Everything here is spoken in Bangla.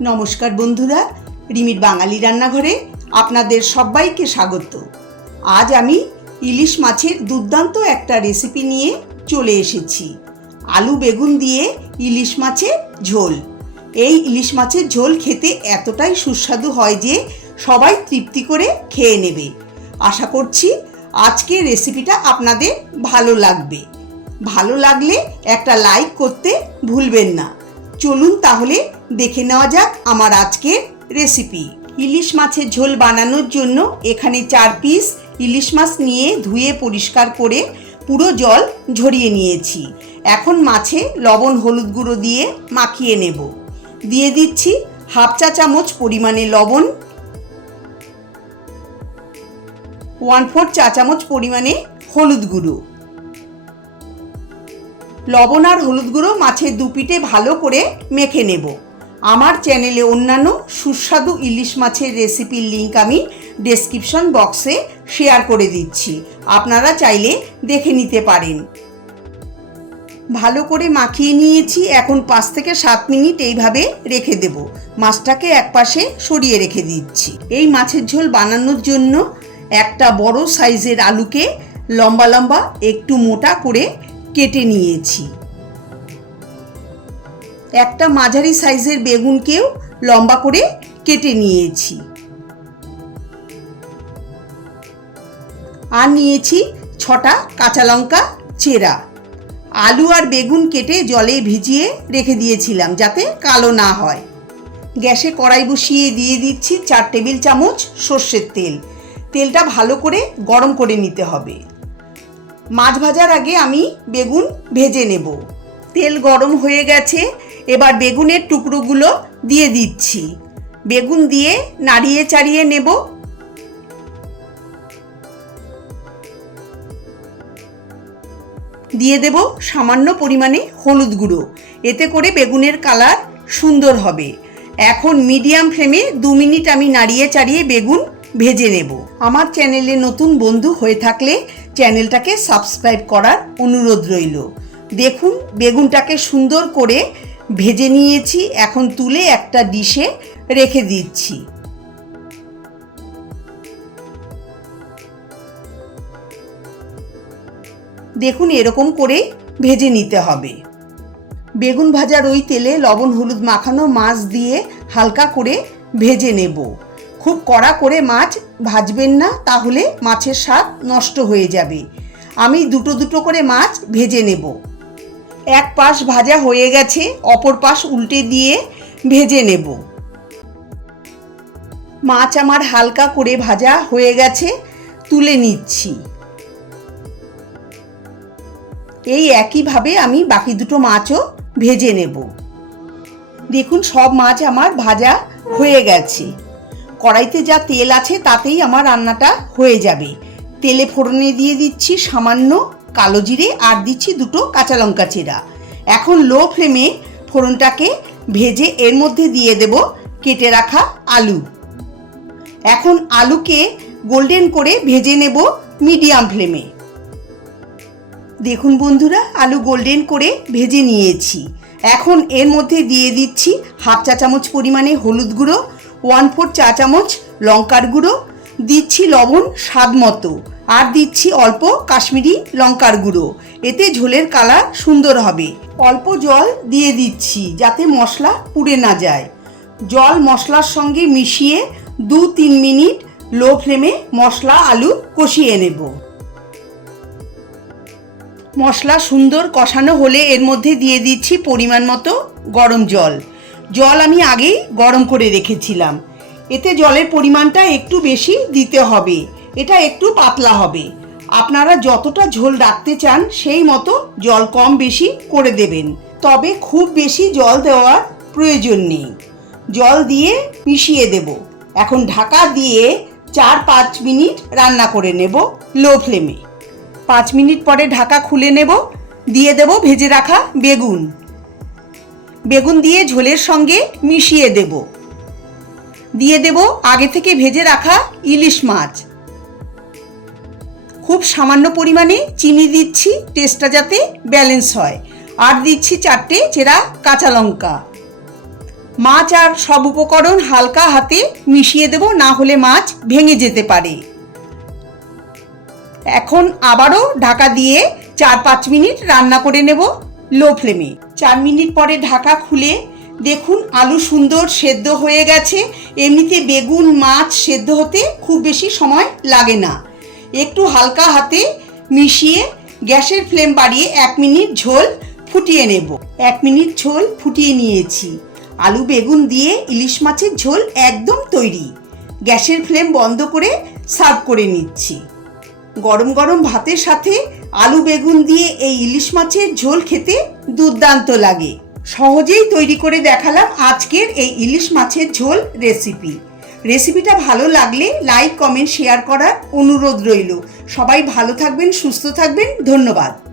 নমস্কার বন্ধুরা, রিমির বাঙালি রান্নাঘরে আপনাদের সবাইকে স্বাগত। আজ আমি ইলিশ মাছের দুর্দান্ত একটা রেসিপি নিয়ে চলে এসেছি। আলু বেগুন দিয়ে ইলিশ মাছের ঝোল। এই ইলিশ মাছের ঝোল খেতে এতটাই সুস্বাদু হয় যে সবাই তৃপ্তি করে খেয়ে নেবে। আশা করছি আজকের রেসিপিটা আপনাদের ভালো লাগবে। ভালো লাগলে একটা লাইক করতে ভুলবেন না। চলুন তাহলে দেখে নেওয়া যাক আমার আজকের রেসিপি ইলিশ মাছের ঝোল বানানোর জন্য এখানে চার পিস ইলিশ মাছ নিয়ে ধুয়ে পরিষ্কার করে পুরো জল ঝরিয়ে নিয়েছি। এখন মাছে লবণ হলুদ গুঁড়ো দিয়ে মাখিয়ে নেব। দিয়ে দিচ্ছি হাফ চা চামচ পরিমাণে লবণ। ওয়ান ফোর চা চামচ পরিমাণে হলুদ গুঁড়ো। লবণ আর হলুদ গুঁড়ো মাছের দুপিটে ভালো করে মেখে নেব। আমার চ্যানেলে অন্যান্য সুস্বাদু ইলিশ মাছের রেসিপির লিঙ্ক আমি ডেসক্রিপশন বক্সে শেয়ার করে দিচ্ছি। আপনারা চাইলে দেখে নিতে পারেন। ভালো করে মাখিয়ে নিয়েছি। এখন পাঁচ থেকে সাত মিনিট এইভাবে রেখে দেব। মাছটাকে একপাশে সরিয়ে রেখে দিচ্ছি। এই মাছের ঝোল বানানোর জন্য একটা বড় সাইজের আলুকে লম্বা লম্বা একটু মোটা করে কেটে নিয়েছি। একটা মাঝারি সাইজের বেগুনকেও লম্বা করে কেটে নিয়েছি। আর নিয়েছি ছটা কাঁচা লঙ্কা চেরা। আলু আর বেগুন কেটে জলে ভিজিয়ে রেখে দিয়েছিলাম যাতে কালো না হয়। গ্যাসে কড়াই বসিয়ে দিয়ে দিচ্ছি চার টেবিল চামচ সর্ষের তেল। তেলটা ভালো করে গরম করে নিতে হবে। মাছ ভাজার আগে আমি বেগুন ভেজে নেব। তেল গরম হয়ে গেছে এবার বেগুনের টুকরোগুলো দিয়ে দিচ্ছি। বেগুন দিয়ে নাড়িয়ে চাড়িয়ে নেব। দিয়ে দেব সামান্য পরিমাণে হলুদ গুঁড়ো। এতে করে বেগুনের কালার সুন্দর হবে। এখন মিডিয়াম ফ্লেমে দু মিনিট আমি নাড়িয়ে চাড়িয়ে বেগুন ভেজে নেব। আমার চ্যানেলে নতুন বন্ধু হয়ে থাকলে চ্যানেলটাকে সাবস্ক্রাইব করার অনুরোধ রইল। দেখুন বেগুনটাকে সুন্দর করে ভেজে নিয়েছি, এখন তুলে একটা ডিশে রেখে দিচ্ছি। দেখুন এরকম করে ভেজে নিতে হবে। বেগুন ভাজার ওই তেলে লবণ হলুদ মাখানো মাছ দিয়ে হালকা করে ভেজে নেব। খুব কড়া করে মাছ ভাজবেন না, তাহলে মাছের স্বাদ নষ্ট হয়ে যাবে। আমি দুটো দুটো করে মাছ ভেজে নেব। এক পাশ ভাজা হয়ে গেছে, অপর পাশ উল্টে দিয়ে ভেজে নেব। মাছ আমার হালকা করে ভাজা হয়ে গেছে, তুলে নিচ্ছি। এই একইভাবে আমি বাকি দুটো মাছও ভেজে নেব। দেখুন, সব মাছ আমার ভাজা হয়ে গেছে। কড়াইতে যা তেল আছে, তাতেই আমার রান্নাটা হয়ে যাবে। তেলে ফোড়নে দিয়ে দিচ্ছি সামান্য কালো জিরে আর দিচ্ছি দুটো কাঁচা লঙ্কা চেরা। এখন লো ফ্লেমে ফোড়নটাকে ভেজে এর মধ্যে দিয়ে দেব কেটে রাখা আলু। এখন আলুকে গোল্ডেন করে ভেজে নেব মিডিয়াম ফ্লেমে দেখুন বন্ধুরা, আলু গোল্ডেন করে ভেজে নিয়েছি। এখন এর মধ্যে দিয়ে দিচ্ছি হাফ চা চামচ পরিমাণে হলুদ গুঁড়ো ওয়ান ফোর চা চামচ লঙ্কার গুঁড়ো, দিচ্ছি লবণ স্বাদ মতো। আর দিচ্ছি অল্প কাশ্মীরি লঙ্কার গুঁড়ো। এতে ঝোলের কালার সুন্দর হবে। অল্প জল দিয়ে দিচ্ছি যাতে মশলা পুড়ে না যায়। জল মশলার সঙ্গে মিশিয়ে দু তিন মিনিট লো ফ্লেমে মশলা আলু কষিয়ে নেব। মশলা সুন্দর কষানো হলে এর মধ্যে দিয়ে দিচ্ছি পরিমাণ মতো গরম জল। জল আমি আগেই গরম করে রেখেছিলাম। এতে জলের পরিমাণটা একটু বেশি দিতে হবে। এটা একটু পাতলা হবে। আপনারা যতটা ঝোল রাখতে চান, সেই মতো জল কম বেশি করে দেবেন। তবে খুব বেশি জল দেওয়ার প্রয়োজন নেই। জল দিয়ে মিশিয়ে দেব। এখন ঢাকা দিয়ে চার পাঁচ মিনিট রান্না করে নেব লো ফ্লেমে। পাঁচ মিনিট পরে ঢাকা খুলে নেব। দিয়ে দেব ভেজে রাখা বেগুন। বেগুন দিয়ে ঝোলের সঙ্গে মিশিয়ে দেব। দিয়ে দেব আগে থেকে ভেজে রাখা ইলিশ মাছ। খুব সামান্য পরিমাণে চিনি দিচ্ছি টেস্টটা যাতে ব্যালেন্স হয়। আর দিচ্ছি চারটে চেরা কাঁচা লঙ্কা। মাছ আর সব উপকরণ হালকা হাতে মিশিয়ে দেব, না হলে মাছ ভেঙে যেতে পারে। এখন আবারও ঢাকা দিয়ে চার পাঁচ মিনিট রান্না করে নেব লো ফ্লেমে। চার মিনিট পরে ঢাকা খুলে দেখুন আলু সুন্দর সেদ্ধ হয়ে গেছে। এমনিতে বেগুন, মাছ সেদ্ধ হতে খুব বেশি সময় লাগে না। একটু হালকা হাতে মিশিয়ে গ্যাসের ফ্লেম বাড়িয়ে এক মিনিট ঝোল ফুটিয়ে নেব। এক মিনিট ঝোল ফুটিয়ে নিয়েছি। আলু বেগুন দিয়ে ইলিশ মাছের ঝোল একদম তৈরি। গ্যাসের ফ্লেম বন্ধ করে সার্ভ করে নিচ্ছি। গরম গরম ভাতের সাথে আলু বেগুন দিয়ে এই ইলিশ মাছের ঝোল খেতে দুর্দান্ত লাগে। সহজেই তৈরি করে দেখালাম আজকের এই ইলিশ মাছের ঝোল রেসিপি। রেসিপিটা ভালো লাগলে লাইক কমেন্ট শেয়ার করার অনুরোধ রইল। সবাই ভালো থাকবেন, সুস্থ থাকবেন, ধন্যবাদ।